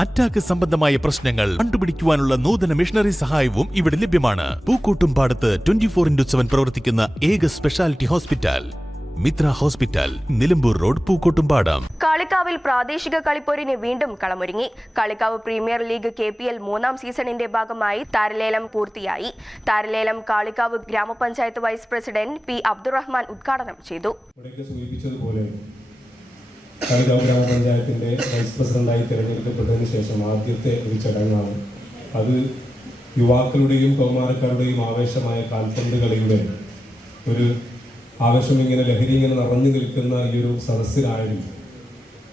Attack സംബന്ധമായ പ്രശ്നങ്ങൾ കണ്ടുപിടിക്കുവാനുള്ള നൂതന മിഷണറി സഹായവും ഇവിടെ ലഭ്യമാണ്. പൂക്കോട്ടും പാടത്ത് ട്വന്റി ഫോർ ഇൻഡു സെവൻ പ്രവർത്തിക്കുന്ന ഏക speciality hospital Mitra hospital Nilambur road Pookkottumpadam. കളിക്കാവിൽ പ്രാദേശിക കളിപ്പോരിന് വീണ്ടും കളമൊരുങ്ങി. Kalikavu premier league K P L മൂന്നാം സീസണിന്റെ ഭാഗമായി താരലേലം പൂർത്തിയായി. താരലേലം കാളിക്കാവ് ഗ്രാമപഞ്ചായത്ത് വൈസ് പ്രസിഡന്റ് പി അബ്ദുറഹ്മാൻ ഉദ്ഘാടനം ചെയ്തു. ഇവിടേക്ക് ഗ്രാമപഞ്ചായത്തിന്റെ വൈസ് പ്രസിഡന്റായി തിരഞ്ഞെടുക്കപ്പെട്ടതിന് ശേഷം ആദ്യത്തെ ഒരു ചടങ്ങാണ് അത് യുവാക്കളുടെയും കൗമാരക്കാരുടെയും ആവേശമായ കാൽപന്ത് കളിയുടെ ഒരു ആവേശം ഇങ്ങനെ ലഹരി ഇങ്ങനെ നിറഞ്ഞു നിൽക്കുന്ന ഈ ഒരു സദസ്സിലായിരുന്നു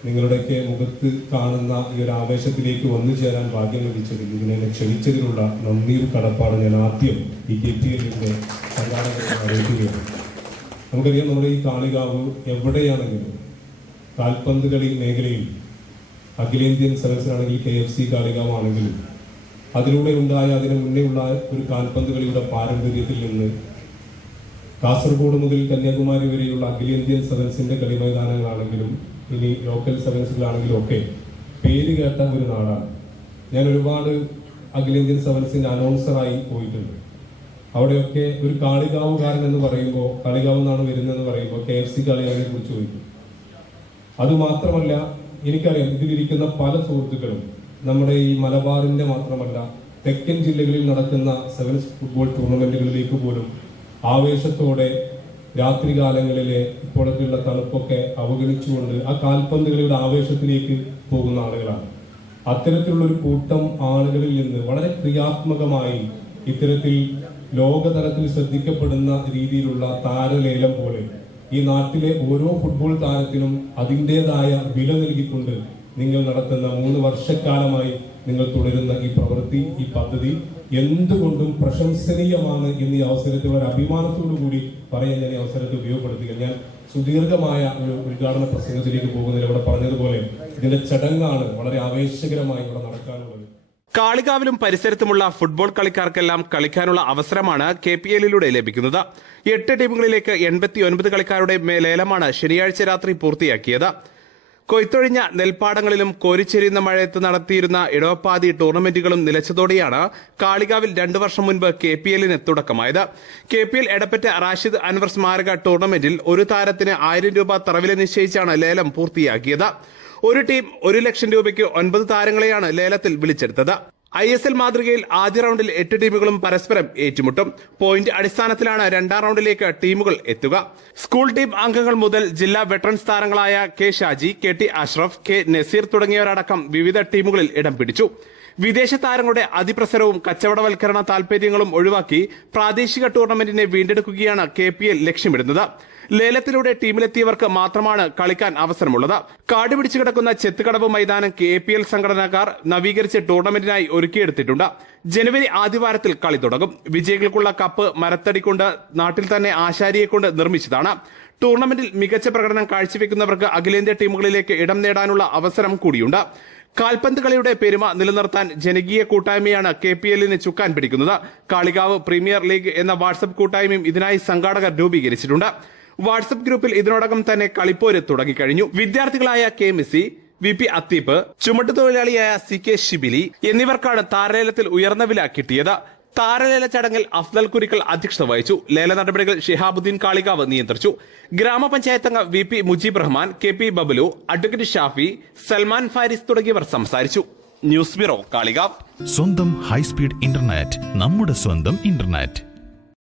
നിങ്ങളുടെയൊക്കെ മുഖത്ത് കാണുന്ന ഈ ഒരു ആവേശത്തിലേക്ക് വന്നു ചേരാൻ ഭാഗ്യം ലഭിച്ചതിൽ ഇതിനെ ക്ഷണിച്ചതിനുള്ള നന്ദിയും കടപ്പാട് ഞാൻ ആദ്യം ഈ കെ ടി എല്ലിന്റെ സംഘാടകരെ അറിയിക്കുകയാണ്. നമുക്കറിയാം നമ്മുടെ ഈ കാളികാവ് എവിടെയാണെങ്കിലും കാൽപന്ത് കളി മേഖലയിൽ അഖിലേന്ത്യൻ സെലക്ഷനാണെങ്കിൽ കെ എഫ് സി കാളികാവാണെങ്കിലും അതിലൂടെ ഉണ്ടായ അതിന് മുന്നേ ഉള്ള ഒരു കാൽപന്ത് കളിയുടെ പാരമ്പര്യത്തിൽ നിന്ന് കാസർഗോഡ് മുതൽ കന്യാകുമാരി വരെയുള്ള അഖിലേന്ത്യൻ സെവൻസിന്റെ കളി മൈതാനങ്ങളാണെങ്കിലും ഇനി ലോക്കൽ സെവൻസുകളാണെങ്കിലും ഒക്കെ പേര് കേട്ട ഒരു നാടാണ്. ഞാൻ ഒരുപാട് അഖിലേന്ത്യൻ സെവൻസിന്റെ അനൗൺസറായി പോയിട്ടുണ്ട്. അവിടെയൊക്കെ ഒരു കാളികാവുകാരൻ എന്ന് പറയുമ്പോൾ കാളികാവ് എന്നാണ് വരുന്നതെന്ന് പറയുമ്പോൾ കെ എഫ് സി കളികളെ കുറിച്ച് ചോദിക്കും. അതുമാത്രമല്ല എനിക്കറിയാം ഇതിലിരിക്കുന്ന പല സുഹൃത്തുക്കളും നമ്മുടെ ഈ മലബാറിന്റെ മാത്രമല്ല തെക്കൻ ജില്ലകളിൽ നടക്കുന്ന സെവൻസ് ഫുട്ബോൾ ടൂർണമെന്റുകളിലേക്ക് പോലും ആവേശത്തോടെ രാത്രികാലങ്ങളിലെ ഇപ്പോഴൊക്കെയുള്ള തണുപ്പൊക്കെ അവഗണിച്ചുകൊണ്ട് ആ കാൽപന്തുകളിയുടെ ആവേശത്തിലേക്ക് പോകുന്ന ആളുകളാണ്. അത്തരത്തിലുള്ള ഒരു കൂട്ടം ആളുകളിൽ നിന്ന് വളരെ ക്രിയാത്മകമായി ഇത്തരത്തിൽ ലോകതലത്തിൽ ശ്രദ്ധിക്കപ്പെടുന്ന രീതിയിലുള്ള താരലേലം പോലെ ഈ നാട്ടിലെ ഓരോ ഫുട്ബോൾ താരത്തിനും അതിന്റെതായ വില നൽകിക്കൊണ്ട് നിങ്ങൾ നടത്തുന്ന മൂന്ന് വർഷക്കാലമായി നിങ്ങൾ തുടരുന്ന ഈ പ്രവൃത്തി ഈ പദ്ധതി എന്തുകൊണ്ടും പ്രശംസനീയമാണ് എന്ന് ഈ അവസരത്തിൽ ഒരു അഭിമാനത്തോടു കൂടി പറയാൻ ഞാൻ ഈ അവസരത്തെ ഉപയോഗപ്പെടുത്തുക ഞാൻ സുദീർഘമായ ഒരു ഉദ്ഘാടന പ്രസംഗത്തിലേക്ക് പോകുന്നതിൽ ഇവിടെ പറഞ്ഞതുപോലെ ഇതിന്റെ ചടങ്ങാണ് വളരെ ആവേശകരമായി ഇവിടെ നടക്കാനുള്ളത്. കാളികാവിലും പരിസരത്തുമുള്ള ഫുട്ബോൾ കളിക്കാർക്കെല്ലാം കളിക്കാനുള്ള അവസരമാണ് കെ പി എല്ലിലൂടെ ലഭിക്കുന്നത്. എട്ട് ടീമുകളിലേക്ക് എൺപത്തി ഒൻപത് കളിക്കാരുടെ ലേലമാണ് ശനിയാഴ്ച രാത്രി പൂർത്തിയാക്കിയത്. കൊയ്ത്തൊഴിഞ്ഞ നെൽപ്പാടങ്ങളിലും കോരിച്ചെരിയുന്ന മഴയത്ത് നടത്തിയിരുന്ന ഇടവപ്പാതി ടൂർണമെന്റുകളും നിലച്ചതോടെയാണ് കാളികാവിൽ രണ്ടു വർഷം മുൻപ് കെ പി എല്ലിന് തുടക്കമായത്. K P L Edappatta Rashid Anwar സ്മാരക ടൂർണമെന്റിൽ ഒരു താരത്തിന് ആയിരം രൂപ തറവില നിശ്ചയിച്ചാണ് ലേലം പൂർത്തിയാക്കിയത്. ഒരു ടീം ഒരു ലക്ഷം രൂപയ്ക്ക് ഒൻപത് താരങ്ങളെയാണ് ലേലത്തിൽ വിളിച്ചെടുത്തത്. ഐ എസ് എൽ മാതൃകയിൽ ആദ്യ റൗണ്ടിൽ എട്ട് ടീമുകളും പരസ്പരം ഏറ്റുമുട്ടും. പോയിന്റ് അടിസ്ഥാനത്തിലാണ് രണ്ടാം റൗണ്ടിലേക്ക് ടീമുകൾ എത്തുക. സ്കൂൾ ടീം അംഗങ്ങൾ മുതൽ ജില്ലാ വെറ്ററൻസ് താരങ്ങളായ K Shaji K T Ashraf K Naseer തുടങ്ങിയവരടക്കം വിവിധ ടീമുകളിൽ ഇടം പിടിച്ചു. വിദേശ താരങ്ങളുടെ അതിപ്രസരവും കച്ചവടവൽക്കരണ താൽപര്യങ്ങളും ഒഴിവാക്കി പ്രാദേശിക ടൂർണമെന്റിനെ വീണ്ടെടുക്കുകയാണ് കെ പി എൽ ലക്ഷ്യമിടുന്നത്. ലേലത്തിലൂടെ ടീമിലെത്തിയവർക്ക് മാത്രമാണ് കളിക്കാൻ അവസരമുള്ളത്. കാട് പിടിച്ചു കിടക്കുന്ന ചെത്തുകടവ് മൈതാനം കെ പി എൽ സംഘടനക്കാർ നവീകരിച്ച് ടൂർണമെന്റിനായി ഒരുക്കിയെടുത്തിട്ടുണ്ട്. ജനുവരി ആദ്യവാരത്തിൽ കളി തുടങ്ങും. വിജയികൾക്കുള്ള കപ്പ് മരത്തടി കൊണ്ട് നാട്ടിൽ തന്നെ ആശാരിയെ കൊണ്ട് നിർമ്മിച്ചതാണ്. ടൂർണമെന്റിൽ മികച്ച പ്രകടനം കാഴ്ചവെക്കുന്നവർക്ക് അഖിലേന്ത്യാ ടീമുകളിലേക്ക് ഇടം നേടാനുള്ള അവസരം കൂടിയുണ്ട്. കാൽപന്ത് കളിയുടെ പെരുമ നിലനിർത്താൻ ജനകീയ കൂട്ടായ്മയാണ് കെ പി എല്ലിന് ചുക്കാൻ പിടിക്കുന്നത്. കാളികാവ് പ്രീമിയർ ലീഗ് എന്ന വാട്സപ്പ് കൂട്ടായ്മയും ഇതിനായി സംഘാടകർ രൂപീകരിച്ചിട്ടുണ്ട്. വാട്സപ്പ് ഗ്രൂപ്പിൽ ഇതിനോടകം തന്നെ കളിപ്പോര് തുടങ്ങിക്കഴിഞ്ഞു. വിദ്യാർത്ഥികളായ K Misi V P Atheep ചുമട്ടുതൊഴിലാളിയായ C K Shibili എന്നിവർക്കാണ് താരലേലത്തിൽ ഉയർന്ന വില കിട്ടിയത്. താരലേല ചടങ്ങിൽ അഫ്ദൽ കുരിക്കൽ അധ്യക്ഷത വഹിച്ചു. ലേല നടപടികൾ ഷിഹാബുദ്ദീൻ കാളികാവ് നിയന്ത്രിച്ചു. ഗ്രാമപഞ്ചായത്ത് അംഗം V P Mujeeb Rahman K P Bablu advocate Shafi Salman Faris തുടങ്ങിയവർ സംസാരിച്ചു. News bureau Kalikavu. സ്വന്തം ഹൈസ്പീഡ് ഇന്റർനെറ്റ് നമ്മുടെ സ്വന്തം ഇന്റർനെറ്റ്.